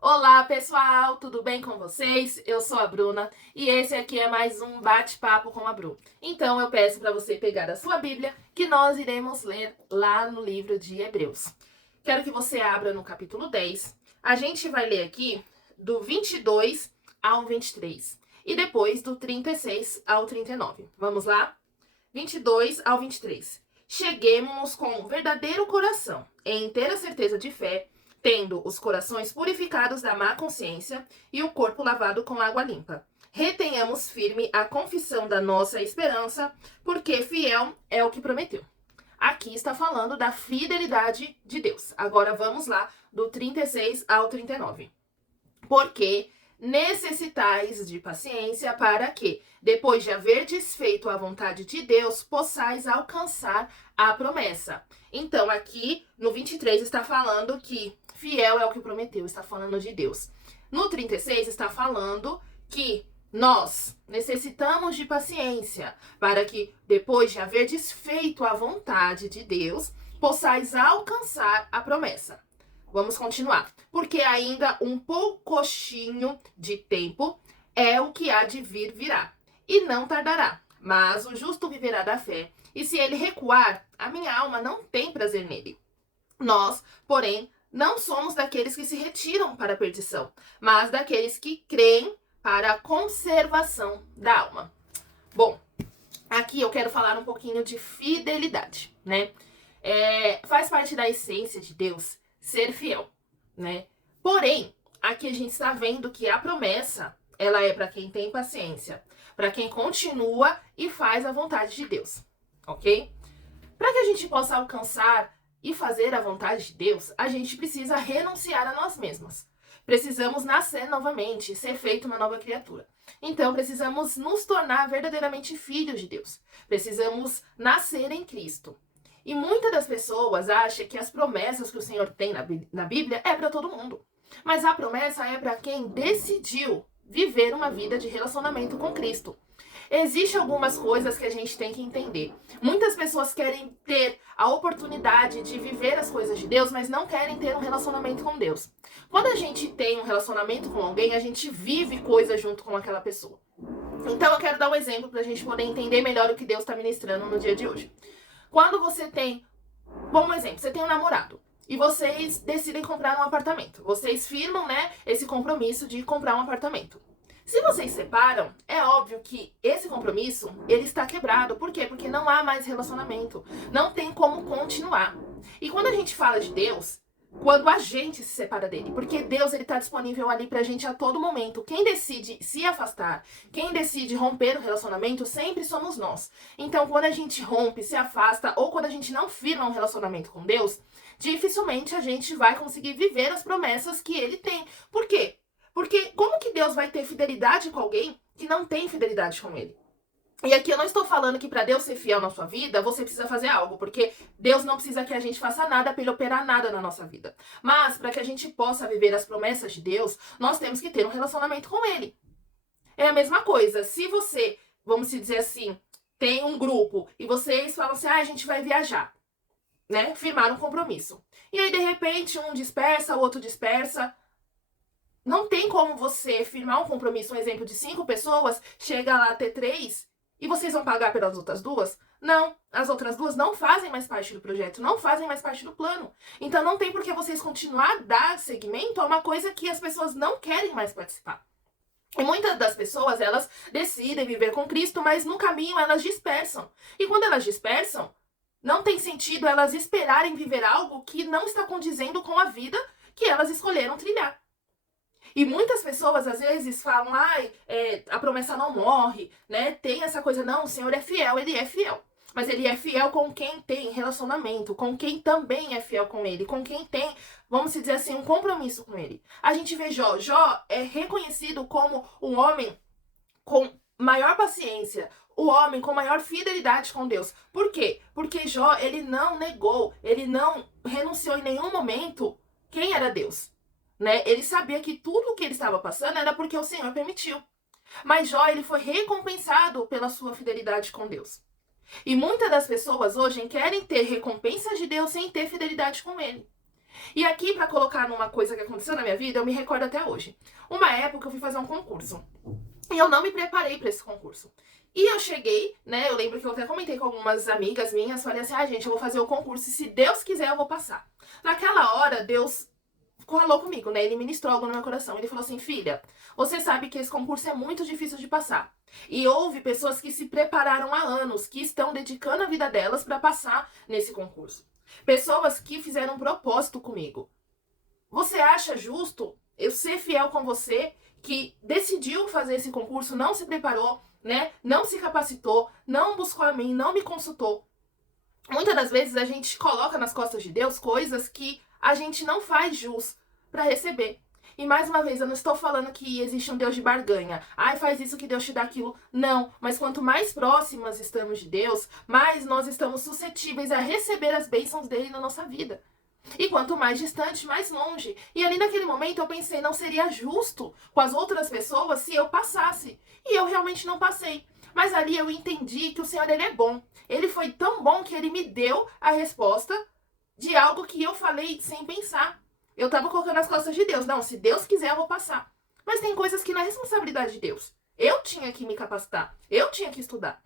Olá, pessoal, tudo bem com vocês? Eu sou a Bruna e esse aqui é mais um bate-papo com a Bru. Então eu peço para você pegar a sua Bíblia que nós iremos ler lá no livro de Hebreus. Quero que você abra no capítulo 10. A gente vai ler aqui do 22 ao 23 e depois do 36 ao 39. Vamos lá? 22 ao 23. Cheguemo-nos com um verdadeiro coração, em inteira certeza de fé, tendo os corações purificados da má consciência e o corpo lavado com água limpa. Retenhamos firme a confissão da nossa esperança, porque fiel é o que prometeu. Aqui está falando da fidelidade de Deus. Agora vamos lá, do 36 ao 39. Porque necessitais de paciência para que, depois de haver desfeito a vontade de Deus, possais alcançar a promessa. Então, aqui no 23 está falando que fiel é o que prometeu, está falando de Deus. No 36 está falando que nós necessitamos de paciência para que, depois de haver desfeito a vontade de Deus, possais alcançar a promessa. Vamos continuar. Porque ainda um poucochinho de tempo é o que há de vir virá, e não tardará. Mas o justo viverá da fé, e se ele recuar, a minha alma não tem prazer nele. Nós, porém, não somos daqueles que se retiram para a perdição, mas daqueles que creem para a conservação da alma. Bom, aqui eu quero falar um pouquinho de fidelidade, né? Faz parte da essência de Deus ser fiel, né? Porém, aqui a gente está vendo que a promessa, ela é para quem tem paciência, para quem continua e faz a vontade de Deus, ok? Para que a gente possa alcançar e fazer a vontade de Deus, a gente precisa renunciar a nós mesmos. Precisamos nascer novamente, ser feito uma nova criatura. Então, precisamos nos tornar verdadeiramente filhos de Deus. Precisamos nascer em Cristo. E muitas das pessoas acham que as promessas que o Senhor tem na Bíblia é para todo mundo. Mas a promessa é para quem decidiu viver uma vida de relacionamento com Cristo. Existem algumas coisas que a gente tem que entender. Muitas pessoas querem ter a oportunidade de viver as coisas de Deus, mas não querem ter um relacionamento com Deus. Quando a gente tem um relacionamento com alguém, a gente vive coisas junto com aquela pessoa. Então eu quero dar um exemplo para a gente poder entender melhor o que Deus está ministrando no dia de hoje. Quando você tem, bom exemplo, você tem um namorado e vocês decidem comprar um apartamento. Vocês firmam, né, esse compromisso de comprar um apartamento. Se vocês separam, é óbvio que esse compromisso, ele está quebrado. Por quê? Porque não há mais relacionamento. Não tem como continuar. E quando a gente fala de Deus, quando a gente se separa dele, porque Deus ele está disponível ali pra gente a todo momento. Quem decide se afastar, quem decide romper o relacionamento, sempre somos nós. Então, quando a gente rompe, se afasta, ou quando a gente não firma um relacionamento com Deus, dificilmente a gente vai conseguir viver as promessas que ele tem. Por quê? Porque como que Deus vai ter fidelidade com alguém que não tem fidelidade com ele? E aqui eu não estou falando que para Deus ser fiel na sua vida, você precisa fazer algo, porque Deus não precisa que a gente faça nada para ele operar nada na nossa vida. Mas para que a gente possa viver as promessas de Deus, nós temos que ter um relacionamento com ele. É a mesma coisa. Se você, vamos dizer assim, tem um grupo e vocês falam assim: a gente vai viajar, né? Firmaram um compromisso. E aí de repente um dispersa, o outro dispersa. Não tem como você firmar um compromisso, um exemplo de 5 pessoas, chega lá a ter 3 e vocês vão pagar pelas outras 2? Não, as outras 2 não fazem mais parte do projeto, não fazem mais parte do plano. Então não tem por que vocês continuar a dar seguimento a uma coisa que as pessoas não querem mais participar. E muitas das pessoas, elas decidem viver com Cristo, mas no caminho elas dispersam. E quando elas dispersam, não tem sentido elas esperarem viver algo que não está condizendo com a vida que elas escolheram trilhar. E muitas pessoas, às vezes, falam, a promessa não morre, né? Tem essa coisa, não, o Senhor é fiel, ele é fiel. Mas ele é fiel com quem tem relacionamento, com quem também é fiel com ele, com quem tem, vamos dizer assim, um compromisso com ele. A gente vê Jó. Jó é reconhecido como um homem com maior paciência, o homem com maior fidelidade com Deus. Por quê? Porque Jó, ele não negou, ele não renunciou em nenhum momento quem era Deus. Né? Ele sabia que tudo o que ele estava passando era porque o Senhor permitiu. Mas Jó, ele foi recompensado pela sua fidelidade com Deus. E muitas das pessoas hoje querem ter recompensas de Deus sem ter fidelidade com ele. E aqui, pra colocar numa coisa que aconteceu na minha vida, eu me recordo até hoje. Uma época eu fui fazer um concurso. E eu não me preparei pra esse concurso. E eu cheguei, né, eu lembro que eu até comentei com algumas amigas minhas, falei assim, gente, eu vou fazer o concurso e se Deus quiser eu vou passar. Naquela hora, Deus falou comigo, né, ele ministrou algo no meu coração. Ele falou assim, filha, você sabe que esse concurso é muito difícil de passar. E houve pessoas que se prepararam há anos, que estão dedicando a vida delas pra passar nesse concurso. Pessoas que fizeram um propósito comigo. Você acha justo eu ser fiel com você, que decidiu fazer esse concurso, não se preparou, né? Não se capacitou, não buscou a mim, não me consultou. Muitas das vezes a gente coloca nas costas de Deus coisas que a gente não faz jus para receber. E mais uma vez, eu não estou falando que existe um Deus de barganha. Ai, faz isso que Deus te dá aquilo. Não, mas quanto mais próximas estamos de Deus, mais nós estamos suscetíveis a receber as bênçãos dele na nossa vida. E quanto mais distante, mais longe. E ali naquele momento eu pensei, não seria justo com as outras pessoas se eu passasse. E eu realmente não passei. Mas ali eu entendi que o Senhor, ele é bom. Ele foi tão bom que ele me deu a resposta de algo que eu falei sem pensar. Eu tava colocando nas costas de Deus. Não, se Deus quiser eu vou passar. Mas tem coisas que não é responsabilidade de Deus. Eu tinha que me capacitar. Eu tinha que estudar.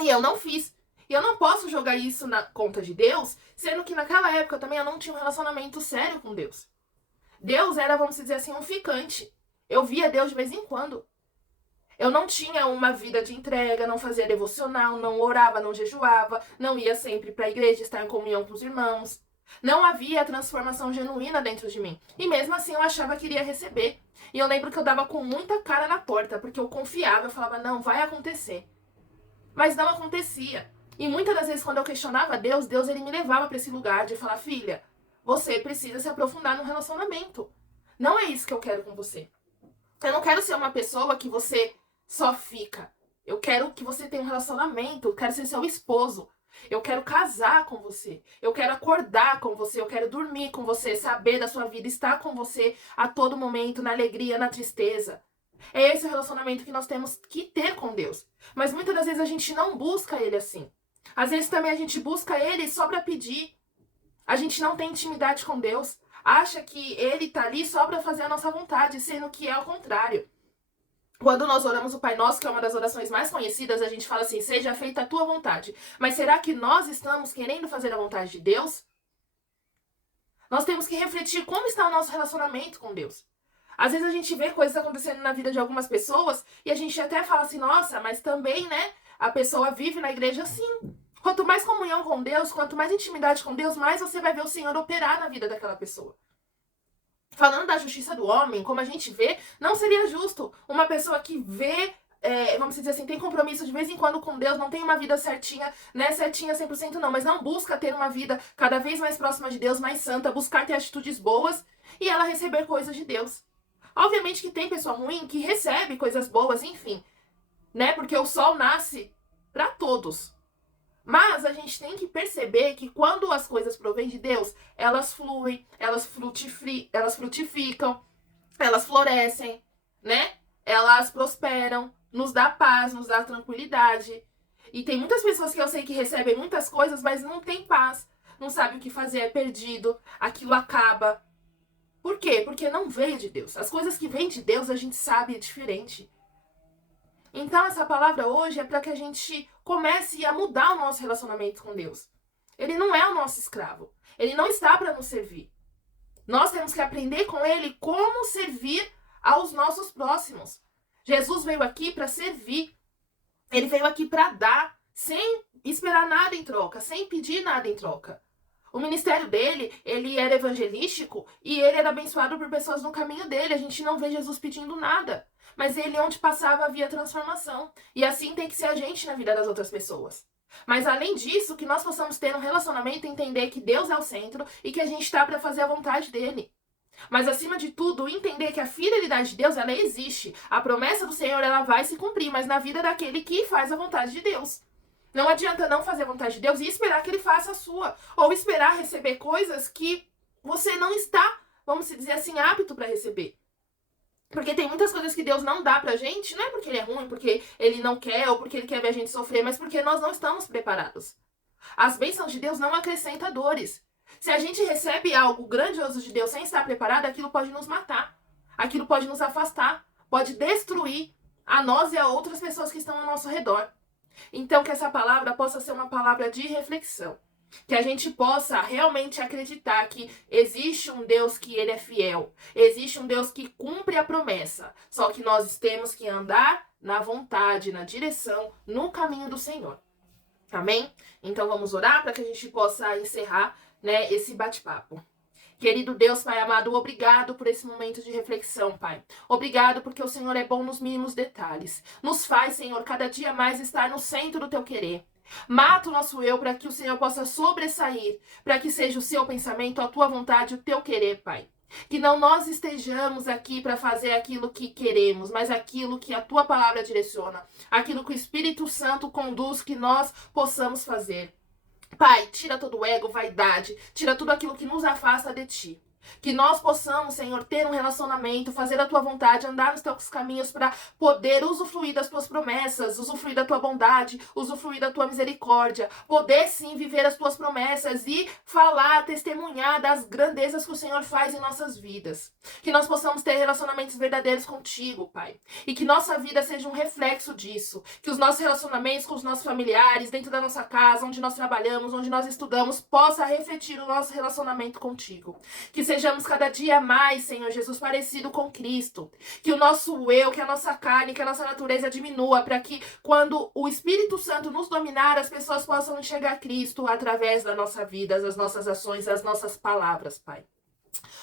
E eu não fiz. E eu não posso jogar isso na conta de Deus, sendo que naquela época também eu não tinha um relacionamento sério com Deus. Deus era, vamos dizer assim, um ficante. Eu via Deus de vez em quando. Eu não tinha uma vida de entrega, não fazia devocional, não orava, não jejuava, não ia sempre para a igreja estar em comunhão com os irmãos. Não havia transformação genuína dentro de mim. E mesmo assim eu achava que iria receber. E eu lembro que eu dava com muita cara na porta, porque eu confiava, eu falava, não, vai acontecer. Mas não acontecia. E muitas das vezes quando eu questionava Deus, Deus ele me levava para esse lugar de falar, filha, você precisa se aprofundar no relacionamento. Não é isso que eu quero com você. Eu não quero ser uma pessoa que você só fica. Eu quero que você tenha um relacionamento, eu quero ser seu esposo. Eu quero casar com você. Eu quero acordar com você, eu quero dormir com você, saber da sua vida, estar com você a todo momento, na alegria, na tristeza. É esse o relacionamento que nós temos que ter com Deus. Mas muitas das vezes a gente não busca Ele assim. Às vezes também a gente busca Ele só para pedir. A gente não tem intimidade com Deus. Acha que Ele tá ali só para fazer a nossa vontade, sendo que é o contrário. Quando nós oramos o Pai Nosso, que é uma das orações mais conhecidas, a gente fala assim, seja feita a tua vontade. Mas será que nós estamos querendo fazer a vontade de Deus? Nós temos que refletir como está o nosso relacionamento com Deus. Às vezes a gente vê coisas acontecendo na vida de algumas pessoas e a gente até fala assim, nossa, mas também, né, a pessoa vive na igreja assim. Quanto mais comunhão com Deus, quanto mais intimidade com Deus, mais você vai ver o Senhor operar na vida daquela pessoa. Falando da justiça do homem, como a gente vê, não seria justo uma pessoa que vê, vamos dizer assim, tem compromisso de vez em quando com Deus, não tem uma vida certinha, né, certinha 100% não, mas não busca ter uma vida cada vez mais próxima de Deus, mais santa, buscar ter atitudes boas e ela receber coisas de Deus. Obviamente que tem pessoa ruim que recebe coisas boas, enfim, né, porque o sol nasce para todos. Mas a gente tem que perceber que quando as coisas provêm de Deus, elas fluem, elas frutificam, elas florescem, né? Elas prosperam, nos dá paz, nos dá tranquilidade. E tem muitas pessoas que eu sei que recebem muitas coisas, mas não tem paz, não sabe o que fazer, é perdido, aquilo acaba. Por quê? Porque não veio de Deus. As coisas que vêm de Deus a gente sabe é diferente. Então essa palavra hoje é para que a gente comece a mudar o nosso relacionamento com Deus. Ele não é o nosso escravo. Ele não está para nos servir. Nós temos que aprender com ele como servir aos nossos próximos. Jesus veio aqui para servir. Ele veio aqui para dar, sem esperar nada em troca, sem pedir nada em troca. O ministério dele, ele era evangelístico e ele era abençoado por pessoas no caminho dele. A gente não vê Jesus pedindo nada. Mas ele, onde passava, havia transformação. E assim tem que ser a gente na vida das outras pessoas. Mas além disso, que nós possamos ter um relacionamento e entender que Deus é o centro e que a gente está para fazer a vontade dele. Mas acima de tudo, entender que a fidelidade de Deus, ela existe. A promessa do Senhor, ela vai se cumprir, mas na vida daquele que faz a vontade de Deus. Não adianta não fazer a vontade de Deus e esperar que ele faça a sua. Ou esperar receber coisas que você não está, vamos dizer assim, apto para receber. Porque tem muitas coisas que Deus não dá pra gente, não é porque ele é ruim, porque ele não quer, ou porque ele quer ver a gente sofrer, mas porque nós não estamos preparados. As bênçãos de Deus não acrescentam dores. Se a gente recebe algo grandioso de Deus sem estar preparado, aquilo pode nos matar. Aquilo pode nos afastar, pode destruir a nós e a outras pessoas que estão ao nosso redor. Então, que essa palavra possa ser uma palavra de reflexão. Que a gente possa realmente acreditar que existe um Deus que ele é fiel. Existe um Deus que cumpre a promessa. Só que nós temos que andar na vontade, na direção, no caminho do Senhor. Amém? Então vamos orar para que a gente possa encerrar, né, esse bate-papo. Querido Deus, Pai amado, obrigado por esse momento de reflexão, Pai. Obrigado porque o Senhor é bom nos mínimos detalhes. Nos faz, Senhor, cada dia mais estar no centro do Teu querer. Mata o nosso eu para que o Senhor possa sobressair, para que seja o Seu pensamento, a Tua vontade, o Teu querer, Pai. Que não nós estejamos aqui para fazer aquilo que queremos, mas aquilo que a Tua palavra direciona, aquilo que o Espírito Santo conduz que nós possamos fazer. Pai, tira todo o ego, vaidade, tira tudo aquilo que nos afasta de Ti. Que nós possamos, Senhor, ter um relacionamento, fazer a Tua vontade, andar nos Teus caminhos para poder usufruir das Tuas promessas, usufruir da Tua bondade, usufruir da Tua misericórdia, poder sim viver as Tuas promessas e falar, testemunhar das grandezas que o Senhor faz em nossas vidas. Que nós possamos ter relacionamentos verdadeiros contigo, Pai. E que nossa vida seja um reflexo disso. Que os nossos relacionamentos com os nossos familiares, dentro da nossa casa, onde nós trabalhamos, onde nós estudamos, possa refletir o nosso relacionamento contigo. Que sejamos cada dia mais, Senhor Jesus, parecido com Cristo. Que o nosso eu, que a nossa carne, que a nossa natureza diminua, para que quando o Espírito Santo nos dominar, as pessoas possam enxergar Cristo através da nossa vida, das nossas ações, das nossas palavras, Pai.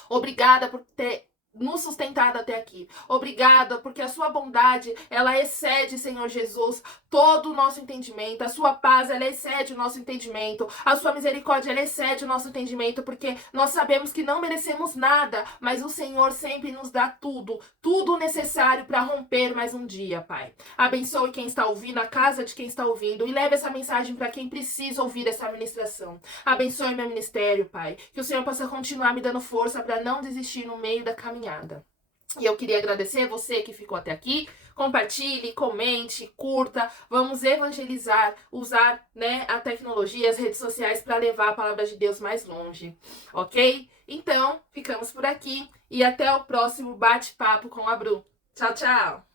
Obrigada por ter nos sustentado até aqui. Obrigada, porque a sua bondade, ela excede, Senhor Jesus, todo o nosso entendimento. A sua paz, ela excede o nosso entendimento. A sua misericórdia, ela excede o nosso entendimento, porque nós sabemos que não merecemos nada, mas o Senhor sempre nos dá tudo, tudo necessário para romper mais um dia, Pai. Abençoe quem está ouvindo, a casa de quem está ouvindo, e leve essa mensagem para quem precisa ouvir essa ministração. Abençoe meu ministério, Pai. Que o Senhor possa continuar me dando força para não desistir no meio da caminhada. E eu queria agradecer você que ficou até aqui. Compartilhe, comente, curta. Vamos evangelizar, usar, né, a tecnologia, as redes sociais para levar a palavra de Deus mais longe, ok? Então, ficamos por aqui e até o próximo bate-papo com a Bru. Tchau, tchau!